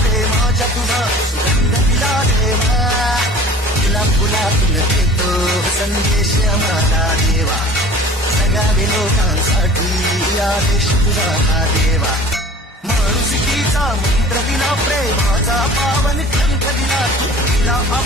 ప్రేమ జపున సుగంధిలా దేవా ఇలా పులా పులకేతో సందేశమాలా దేవా సగావి లోకాంसाठी ఆదేశ పురా దేవా